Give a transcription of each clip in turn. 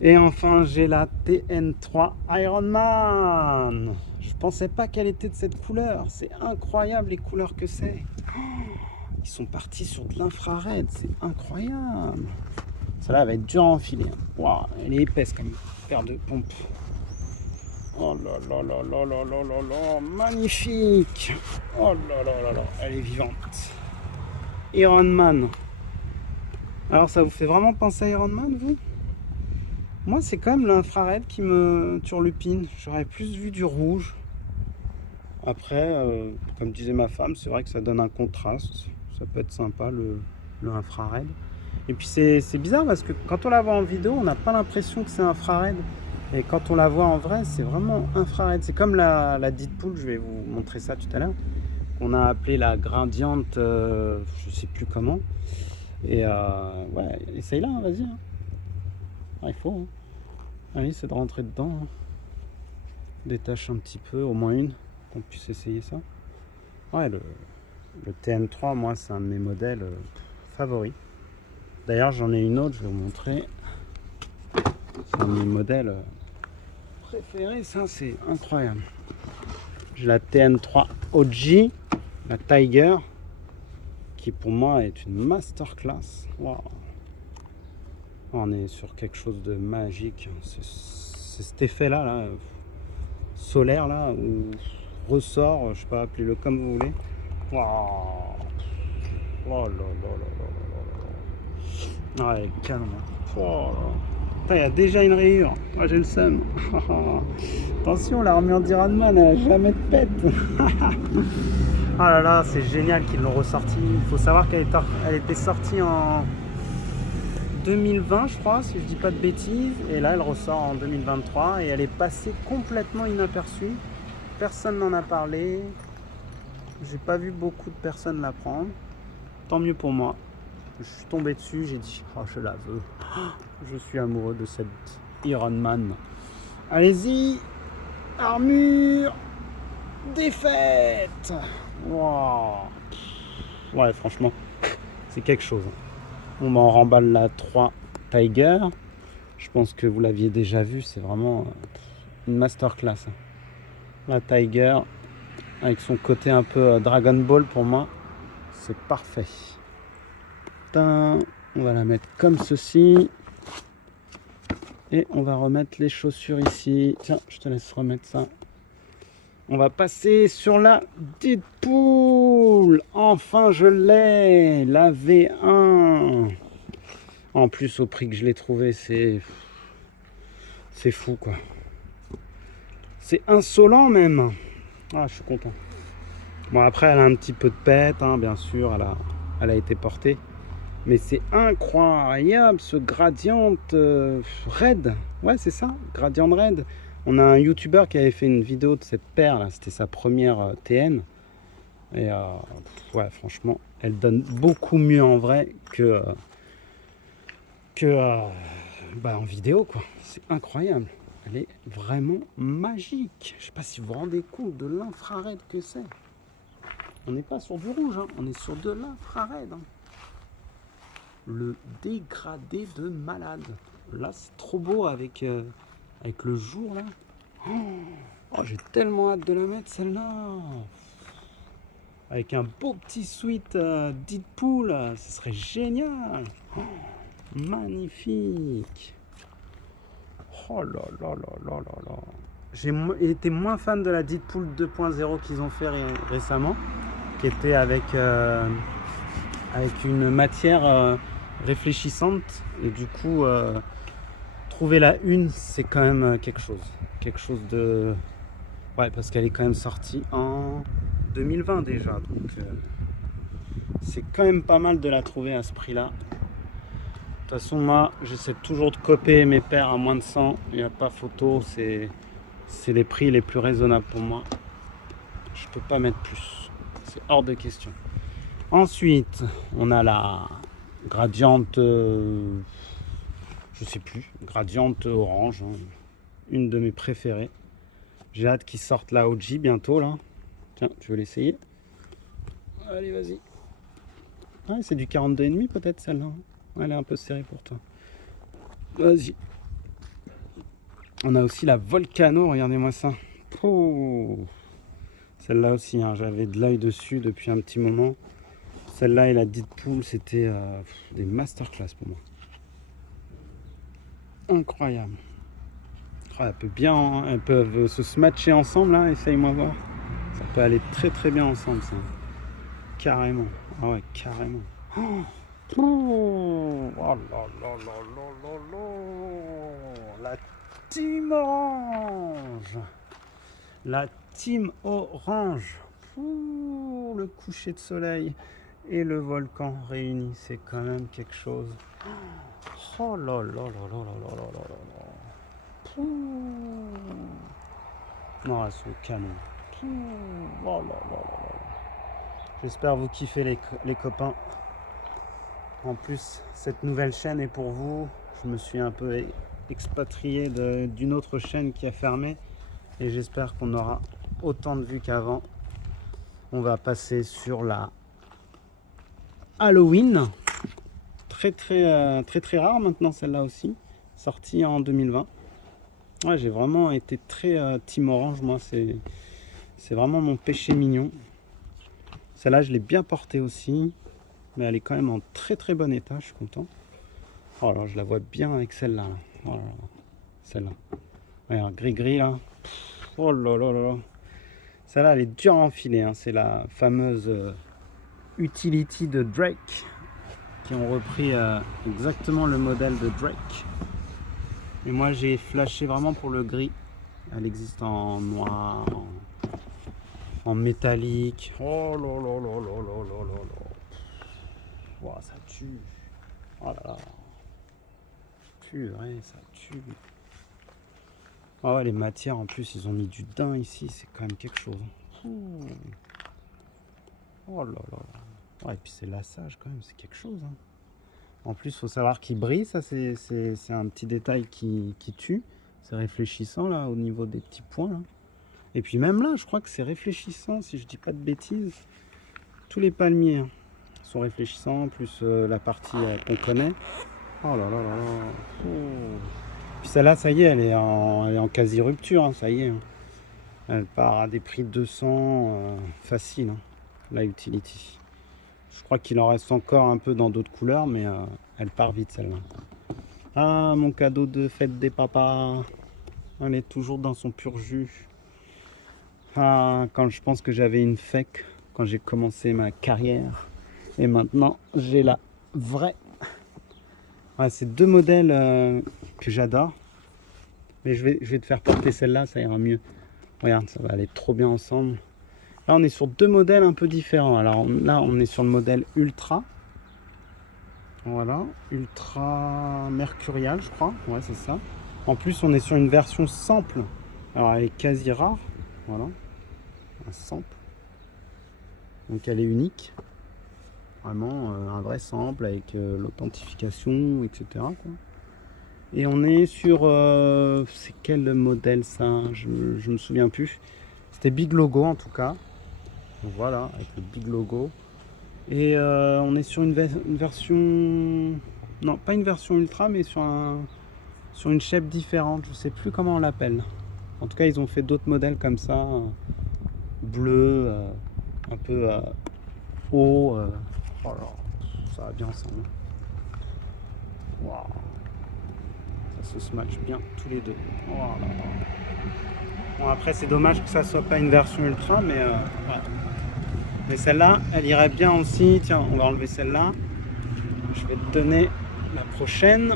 Et enfin, j'ai la TN3 Ironman. Je pensais pas qu'elle était de cette couleur. C'est incroyable les couleurs que c'est. Ils sont partis sur de l'infrared. C'est incroyable. Celle-là va être dure à enfiler. Waouh, elle est épaisse comme une paire de pompes. Oh là là là là là là là là. Magnifique. Oh là là là là. Elle est vivante. Ironman. Alors ça vous fait vraiment penser à Ironman, vous? Moi, c'est quand même l'infrared qui me turlupine. J'aurais plus vu du rouge. Après, comme disait ma femme, c'est vrai que ça donne un contraste. Ça peut être sympa, le infrared. Et puis c'est bizarre parce que quand on la voit en vidéo, on n'a pas l'impression que c'est infrared. Et quand on la voit en vrai, c'est vraiment infrared. C'est comme la Deadpool, je vais vous montrer ça tout à l'heure, qu'on a appelé la gradiente, je sais plus comment. Et ouais, essaye là, hein, vas-y. Hein. Ah, il faut. Hein. Allez, c'est de rentrer dedans. Hein. Détache un petit peu, au moins une, qu'on puisse essayer ça. Ouais, le TN3, moi, c'est un de mes modèles favoris. D'ailleurs, j'en ai une autre, je vais vous montrer. C'est un de mes modèles préférés, ça, c'est incroyable. J'ai la TN3 OG, la Tiger, qui pour moi est une masterclass. Waouh. On est sur quelque chose de magique. C'est cet effet-là, là, solaire, là, où ressort, je sais pas, appelez-le comme vous voulez. Waouh. Oh là là là là là là. Ah, elle est canon. Oh là. Putain, il y a déjà une rayure. Moi, j'ai le seum. Attention, l'armure d'Ironman, elle a jamais de pète. Ah là là, c'est génial qu'ils l'ont ressorti. Il faut savoir qu'elle était sortie en 2020, je crois, si je dis pas de bêtises. Et là, elle ressort en 2023 et elle est passée complètement inaperçue. Personne n'en a parlé. J'ai pas vu beaucoup de personnes la prendre. Tant mieux pour moi. Je suis tombé dessus, j'ai dit, oh, je la veux. Je suis amoureux de cette Ironman. Allez-y, armure, défaite. Wow. Ouais, franchement, c'est quelque chose. On m'en remballe la 3 Tiger. Je pense que vous l'aviez déjà vu, c'est vraiment une masterclass. La Tiger, avec son côté un peu Dragon Ball pour moi, c'est parfait. On va la mettre comme ceci. Et on va remettre les chaussures ici. Tiens, je te laisse remettre ça. On va passer sur la Deadpool. Enfin, je l'ai. La V1. En plus, au prix que je l'ai trouvé, c'est fou, quoi. C'est insolent, même. Ah, je suis content. Bon, après, elle a un petit peu de pète, hein, bien sûr. Elle a été portée. Mais c'est incroyable ce gradient raid. Ouais, c'est ça, gradient raid. On a un YouTuber qui avait fait une vidéo de cette paire là, c'était sa première TN. Et ouais, franchement, elle donne beaucoup mieux en vrai que en vidéo quoi. C'est incroyable. Elle est vraiment magique. Je sais pas si vous vous rendez compte de l'infrared que c'est. On n'est pas sur du rouge, hein, on est sur de l'infrared. Hein. Le dégradé de malade. Là, c'est trop beau avec le jour là. Oh, j'ai tellement hâte de la mettre celle-là. Avec un beau petit sweat Deadpool, ce serait génial. Oh, magnifique. Oh là là là là là là. J'ai été moins fan de la Deadpool 2.0 qu'ils ont fait récemment, qui était avec une matière réfléchissante. Et du coup, trouver la une, c'est quand même quelque chose. Quelque chose de... Ouais, parce qu'elle est quand même sortie en 2020 déjà. Donc, c'est quand même pas mal de la trouver à ce prix-là. De toute façon, moi, j'essaie toujours de copier mes paires à moins de 100. Il n'y a pas photo. C'est les prix les plus raisonnables pour moi. Je peux pas mettre plus. C'est hors de question. Ensuite, on a la gradiente... je sais plus. Gradiente orange. Hein. Une de mes préférées. J'ai hâte qu'ils sortent la OG bientôt là. Tiens, tu veux l'essayer? Allez, vas-y. Ouais, c'est du 42,5 peut-être celle-là. Elle est un peu serrée pour toi. Vas-y. On a aussi la Volcano, regardez-moi ça. Pouh. Celle-là aussi, hein, j'avais de l'œil dessus depuis un petit moment. Celle-là et la Deadpool, c'était des masterclass pour moi. Incroyable. Ah, elles peuvent se smatcher ensemble, là, essaye-moi voir. Ça peut aller très très bien ensemble, ça. Carrément. Ah ouais, carrément. Oh, oh là là là là là là. La team orange. La team orange. Ouh, le coucher de soleil et le volcan réunis, c'est quand même quelque chose. Oh là là là là là là là là là. Non, elles sont canon. Oh là là là là. J'espère vous kiffer les copains. En plus, cette nouvelle chaîne est pour vous. Je me suis un peu expatrié d'une autre chaîne qui a fermé. Et j'espère qu'on aura autant de vues qu'avant. On va passer sur la Halloween. Très très rare maintenant celle-là aussi. Sortie en 2020. Ouais, j'ai vraiment été très team orange. Moi, c'est vraiment mon péché mignon. Celle-là, je l'ai bien portée aussi. Mais elle est quand même en très très bon état. Je suis content. Oh là, je la vois bien avec celle-là. Oh là là. Celle-là. Regarde, gris-gris là. Oh là là là là. Celle-là, elle est dure à enfiler. Hein. C'est la fameuse Utility de Drake. Qui ont repris exactement le modèle de Drake. Et moi, j'ai flashé vraiment pour le gris. Elle existe en noir, en métallique. Oh là là là là là là là là. Wow, ça tue. Oh là là. Purée, ça tue. Ah ouais, les matières en plus, ils ont mis du daim ici, c'est quand même quelque chose. Oh là là là. Ouais, et puis c'est lassage quand même, c'est quelque chose. Hein. En plus, il faut savoir qu'il brille, ça c'est un petit détail qui tue. C'est réfléchissant là, au niveau des petits points. Là. Et puis même là, je crois que c'est réfléchissant, si je dis pas de bêtises. Tous les palmiers hein, sont réfléchissants, plus la partie qu'on connaît. Oh là là là là. Oh. Puis celle-là, ça y est, elle est en quasi-rupture, hein, ça y est. Hein. Elle part à des prix de 200 facile, hein, la Utility. Je crois qu'il en reste encore un peu dans d'autres couleurs, mais elle part vite celle-là. Ah, mon cadeau de fête des papas. Elle est toujours dans son pur jus. Ah, quand je pense que j'avais une fake quand j'ai commencé ma carrière. Et maintenant, j'ai la vraie. Ouais, c'est deux modèles que j'adore. Mais je vais te faire porter celle-là, ça ira mieux. Regarde, ça va aller trop bien ensemble. Là, on est sur deux modèles un peu différents. Alors là, on est sur le modèle Ultra. Voilà, Ultra Mercurial, je crois. Ouais, c'est ça. En plus, on est sur une version sample. Alors, elle est quasi rare. Voilà, un sample. Donc, elle est unique. Vraiment un vrai sample avec l'authentification, etc. quoi. Et on est sur... c'est quel modèle ça? Je me souviens plus. C'était Big Logo en tout cas. Donc voilà, avec le Big Logo. Et on est sur une version... Non, pas une version ultra, mais sur une shape différente. Je sais plus comment on l'appelle. En tout cas, ils ont fait d'autres modèles comme ça. Bleu, un peu haut. Oh là, ça va bien ensemble. Waouh. Ça se match bien tous les deux. Oh là là. Bon, après, c'est dommage que ça soit pas une version ultra, mais ouais. Mais celle-là, elle irait bien aussi. Tiens, on va enlever celle-là. Je vais te donner la prochaine.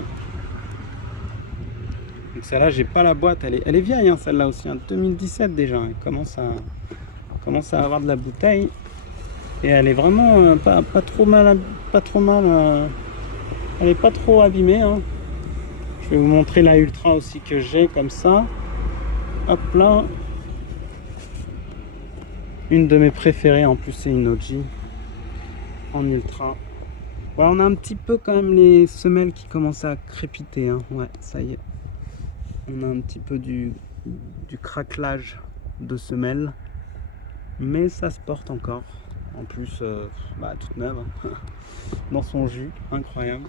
Donc celle-là, j'ai pas la boîte. Elle est vieille, hein, celle-là aussi. Hein, 2017 déjà. Elle commence à avoir de la bouteille. Et elle est vraiment pas trop mal. Elle est pas trop abîmée. Hein. Je vais vous montrer la Ultra aussi que j'ai comme ça. Hop là. Une de mes préférées en plus, c'est une OG en Ultra. Ouais, on a un petit peu quand même les semelles qui commencent à crépiter. Hein. Ouais, ça y est. On a un petit peu du craquelage de semelles. Mais ça se porte encore. En plus, toute neuve. Hein. Dans son jus. Incroyable.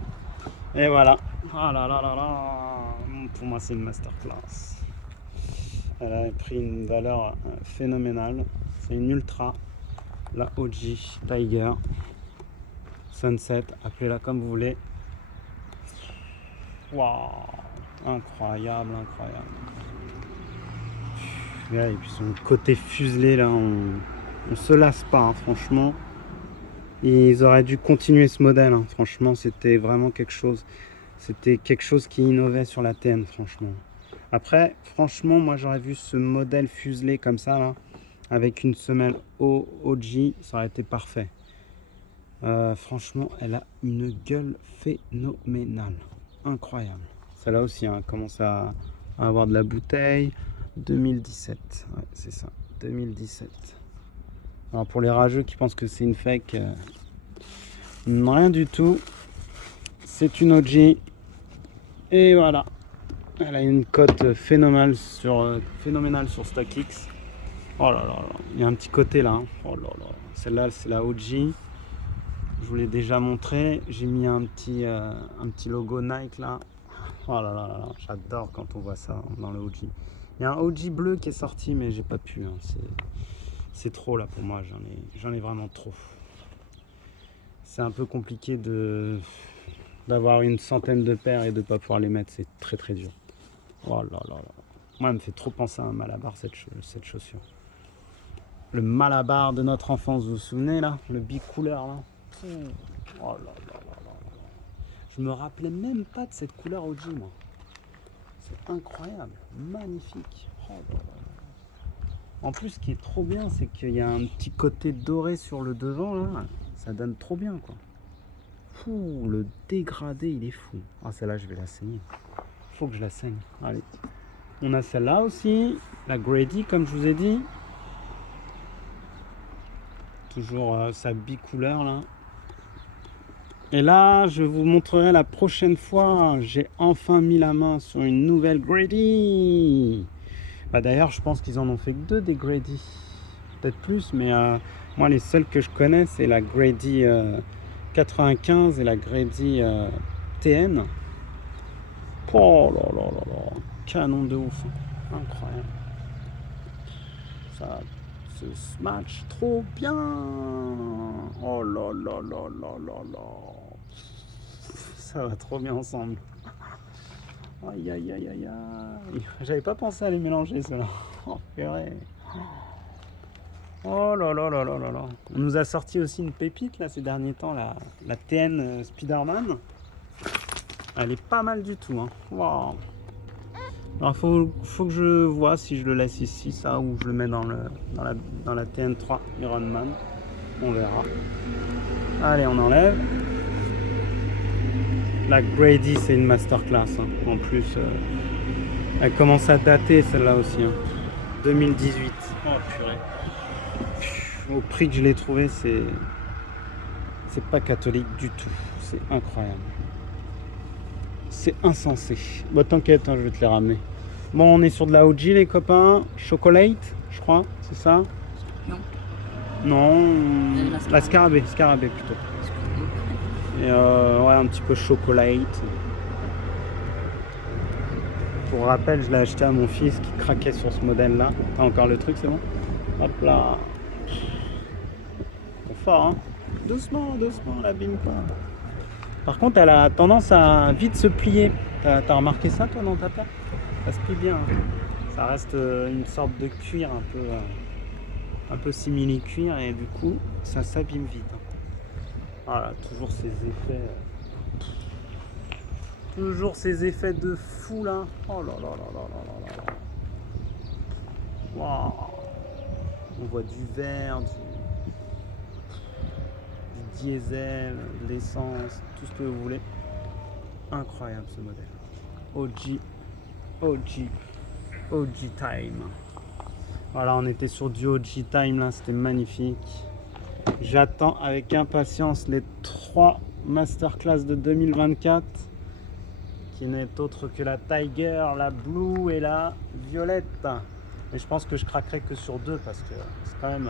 Et voilà. Ah là là là là. Pour moi, c'est une masterclass. Elle a pris une valeur phénoménale. C'est une ultra, la OG Tiger Sunset, appelez-la comme vous voulez. Waouh, incroyable. Ouais, et puis son côté fuselé là, on se lasse pas, hein, franchement. Ils auraient dû continuer ce modèle, hein. Franchement, c'était vraiment quelque chose. C'était quelque chose qui innovait sur la TN, franchement. Après, franchement, moi j'aurais vu ce modèle fuselé comme ça là, avec une semelle OG, ça aurait été parfait. Franchement, elle a une gueule phénoménale, incroyable. Celle-là aussi, hein, commence à avoir de la bouteille. 2017, ouais, c'est ça, 2017. Alors pour les rageux qui pensent que c'est une fake, rien du tout. C'est une OG. Et voilà. Elle a une cote phénoménale sur StockX. Oh là là, il y a un petit côté là. Hein. Oh là là. Celle-là, c'est la OG. Je vous l'ai déjà montré. J'ai mis un petit logo Nike là. Oh là là là, j'adore quand on voit ça dans le OG. Il y a un OG bleu qui est sorti, mais j'ai pas pu. Hein. C'est trop là pour moi. J'en ai vraiment trop. C'est un peu compliqué d'avoir une centaine de paires et de ne pas pouvoir les mettre. C'est très très dur. Oh là là là. Moi, elle me fait trop penser à un Malabar, cette chaussure. Le Malabar de notre enfance, vous vous souvenez là? Le bicouleur là. Oh là là là là. Je me rappelais même pas de cette couleur OG, moi. C'est incroyable, magnifique. Oh là là. En plus, ce qui est trop bien, c'est qu'il y a un petit côté doré sur le devant là. Ça donne trop bien quoi. Fou, le dégradé, il est fou. Ah, celle-là, je vais la saigner. Faut que je la saigne. Allez. On a celle-là aussi, la Grady, comme je vous ai dit. Toujours sa bicouleur là. Et là, je vous montrerai la prochaine fois. J'ai enfin mis la main sur une nouvelle Grady. Bah, d'ailleurs, je pense qu'ils en ont fait que 2 des Grady. Peut-être plus, mais moi, les seules que je connais, c'est la Grady 95 et la Grady TN. Oh là là là là, canon de ouf, incroyable. Ça se match trop bien. Oh là là là là là là. Ça va trop bien ensemble. Aïe aïe aïe aïe aïe. J'avais pas pensé à les mélanger ceux-là. Oh purée. Oh là là là là là là. On nous a sorti aussi une pépite là ces derniers temps, la TN Spider-Man. Elle est pas mal du tout, hein. Wow. Alors faut que je vois si je le laisse ici, ça, ou je le mets dans la TN3 Ironman. On verra. Allez, on enlève. La Grady, c'est une masterclass. Hein. En plus, elle commence à dater celle-là aussi. Hein. 2018. Oh purée. Au prix que je l'ai trouvé, c'est pas catholique du tout. C'est incroyable. C'est insensé. Bon, t'inquiète, hein, je vais te les ramener. Bon, on est sur de la OG, les copains. Chocolate, je crois, c'est ça? Non. Non, la scarabée plutôt. Et ouais, un petit peu chocolate. Pour rappel, je l'ai acheté à mon fils qui craquait sur ce modèle-là. T'as encore le truc, c'est bon? Hop là. C'est fort, hein? Doucement, l'abîme pas. Par contre, elle a tendance à vite se plier. T'as remarqué ça, toi, dans ta paire? Ça se plie bien. Hein. Ça reste une sorte de cuir un peu simili-cuir et du coup, ça s'abîme vite. Hein. Voilà, toujours ces effets. Toujours ces effets de fou là. Oh là là là là là là là. Waouh. On voit du verre, du diesel, de l'essence, tout ce que vous voulez. Incroyable ce modèle. OG Time. Voilà, on était sur du OG Time là, c'était magnifique. J'attends avec impatience les 3 masterclass de 2024 qui n'est autre que la Tiger, la Blue et la Violette. Et je pense que je craquerai que sur 2 parce que c'est quand même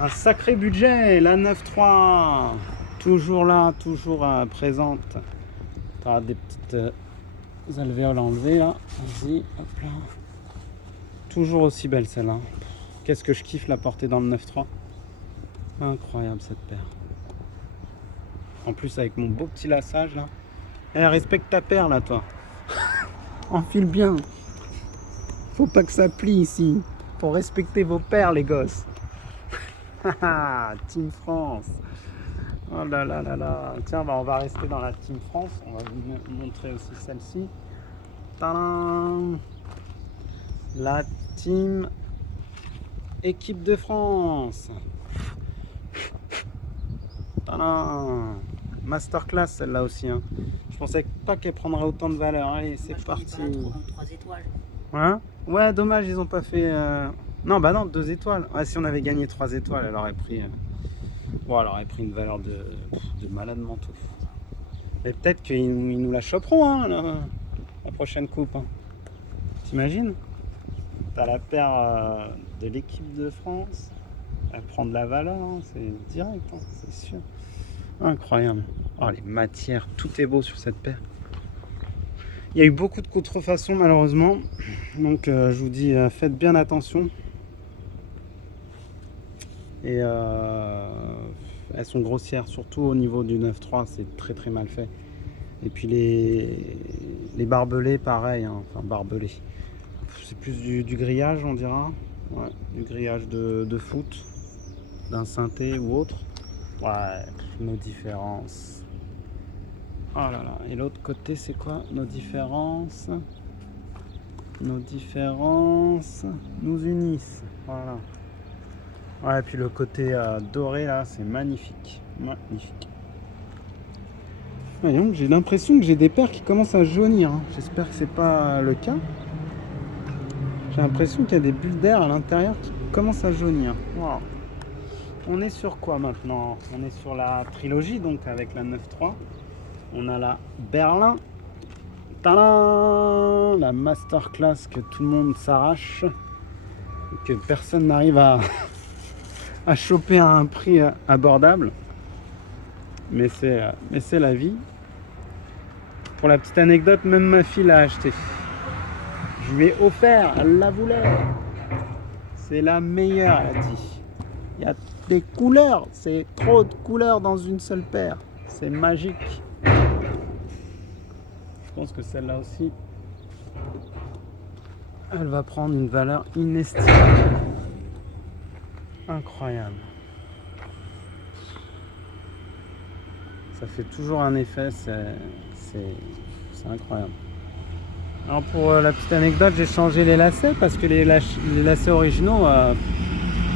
un sacré budget. La 9.3 toujours là, toujours présente. Tu as des petites alvéoles enlevées là. Vas-y, hop là. Toujours aussi belle celle-là. Qu'est-ce que je kiffe la porter dans le 9-3. Incroyable cette paire. En plus avec mon beau petit lassage là. Eh, respecte ta paire là toi. Enfile bien. Faut pas que ça plie ici. Faut respecter vos paires les gosses. Team France. Oh là là là là. Tiens, bah on va rester dans la Team France. On va vous montrer aussi celle-ci. Tadam. La Team Équipe de France. Tadam. Masterclass celle-là aussi. Hein. Je pensais pas qu'elle prendrait autant de valeur. Allez, c'est parti. 3 étoiles. Hein? Ouais, dommage, ils ont pas fait. Non, bah non, 2 étoiles. Ouais, si on avait gagné 3 étoiles, elle aurait pris. Bon, elle aurait pris une valeur de malade manteau. Mais peut-être qu'ils nous la choperont, hein, la prochaine coupe. Hein. T'imagines? T'as la paire de l'équipe de France. Elle prend de la valeur, hein, c'est direct, hein, c'est sûr. Incroyable. Oh, les matières, tout est beau sur cette paire. Il y a eu beaucoup de contrefaçons malheureusement. Donc je vous dis, faites bien attention. Et elles sont grossières, surtout au niveau du 9-3, c'est très très mal fait. Et puis les barbelés, pareil, hein, enfin barbelés. C'est plus du grillage, on dira. Ouais, du grillage de foot, d'un synthé ou autre. Ouais, nos différences. Oh là là, et l'autre côté, c'est quoi nos différences? Nos différences nous unissent. Voilà. Ouais, et puis le côté doré là, c'est magnifique. Magnifique. Voyons, j'ai l'impression que j'ai des paires qui commencent à jaunir. Hein. J'espère que c'est pas le cas. J'ai l'impression qu'il y a des bulles d'air à l'intérieur qui commencent à jaunir. Wow. On est sur quoi maintenant? On est sur la trilogie, donc avec la 9-3. On a la Berlin. Tadam! La masterclass que tout le monde s'arrache. Que personne n'arrive à choper à un prix abordable. Mais c'est la vie. Pour la petite anecdote, même ma fille l'a acheté. Je lui ai offert, elle la voulait. C'est la meilleure, elle a dit. Il y a des couleurs, c'est trop de couleurs dans une seule paire. C'est magique. Je pense que celle-là aussi, elle va prendre une valeur inestimable. Incroyable. Ça fait toujours un effet, c'est incroyable. Alors pour la petite anecdote, j'ai changé les lacets parce que les lacets originaux,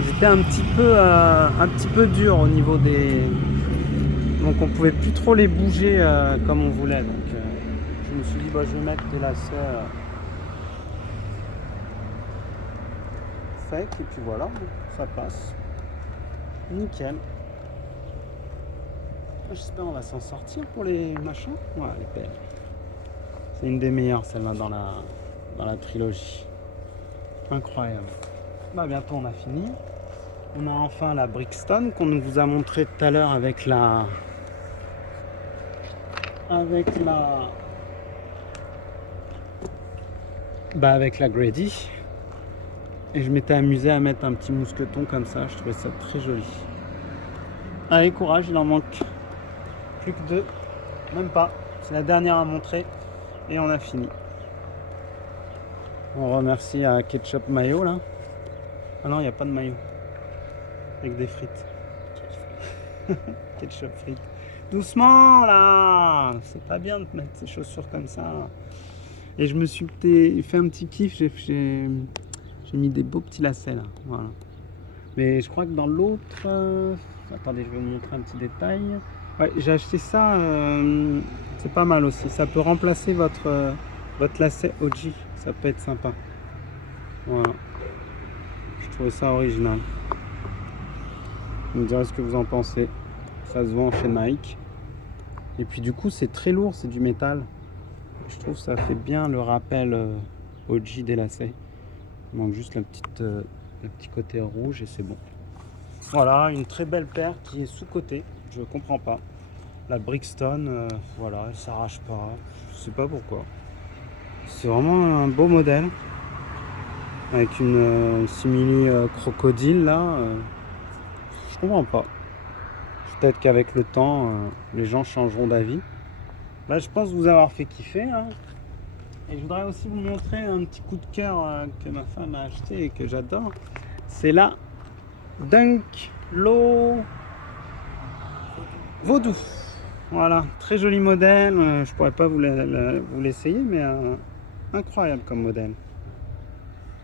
ils étaient un petit peu durs au niveau des... Donc on pouvait plus trop les bouger comme on voulait. Donc je me suis dit, bah, je vais mettre des lacets fake et puis voilà, ça passe. Nickel. J'espère qu'on va s'en sortir pour les machins. Ouais, elle est belle. C'est une des meilleures celle-là dans la trilogie. Incroyable. Bah bientôt on a fini. On a enfin la Brixton qu'on vous a montré tout à l'heure avec la Grady. Et je m'étais amusé à mettre un petit mousqueton comme ça, je trouvais ça très joli. Allez, courage, il en manque plus que 2, même pas. C'est la dernière à montrer et on a fini. On remercie à Ketchup Mayo là. Ah non, il n'y a pas de maillot. Avec des frites. Ketchup frites. Doucement là. C'est pas bien de mettre ces chaussures comme ça. Et je me suis fait un petit kiff. J'ai mis des beaux petits lacets là. Voilà. Mais je crois que dans l'autre... Attendez, je vais vous montrer un petit détail. Ouais, j'ai acheté ça. C'est pas mal aussi. Ça peut remplacer votre lacet OG. Ça peut être sympa. Voilà. Je trouvais ça original. Vous me direz ce que vous en pensez. Ça se vend chez Nike. Et puis du coup, c'est très lourd. C'est du métal. Je trouve que ça fait bien le rappel OG des lacets. Il manque juste le petit côté rouge et c'est bon. Voilà, une très belle paire qui est sous-cotée. Je comprends pas. La Brixton, voilà, elle s'arrache pas. Je sais pas pourquoi. C'est vraiment un beau modèle. avec une simili crocodile là. Je comprends pas. Peut-être qu'avec le temps, les gens changeront d'avis. Bah, je pense vous avoir fait kiffer. Hein. Et je voudrais aussi vous montrer un petit coup de cœur que ma femme a acheté et que j'adore. C'est la Dunk Low Vaudou. Voilà, très joli modèle. Je pourrais pas vous l'essayer, mais incroyable comme modèle.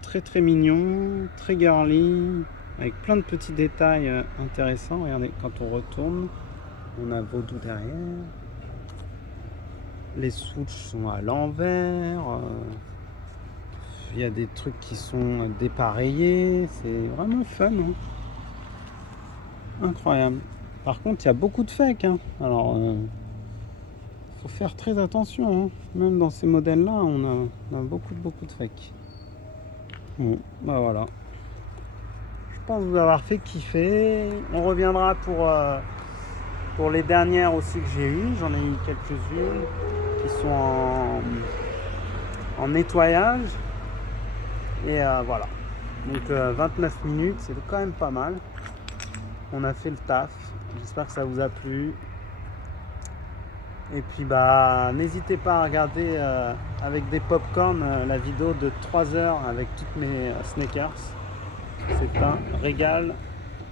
Très très mignon, très girly, avec plein de petits détails intéressants. Regardez, quand on retourne, on a Vaudou derrière. Les switches sont à l'envers. Il y a des trucs qui sont dépareillés. C'est vraiment fun. Hein. Incroyable. Par contre, il y a beaucoup de fake. Hein. Alors, faut faire très attention. Hein. Même dans ces modèles-là, on a beaucoup de fake. Bon, bah voilà. Je pense vous avoir fait kiffer. On reviendra pour les dernières aussi que j'ai eues. J'en ai eu quelques-unes qui sont en nettoyage. Et voilà. Donc 29 minutes, c'est quand même pas mal. On a fait le taf. J'espère que ça vous a plu. Et puis bah n'hésitez pas à regarder avec des popcorn la vidéo de 3 heures avec toutes mes sneakers. C'est un régal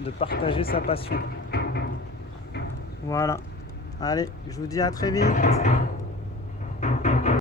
de partager sa passion. Voilà. Allez, je vous dis à très vite.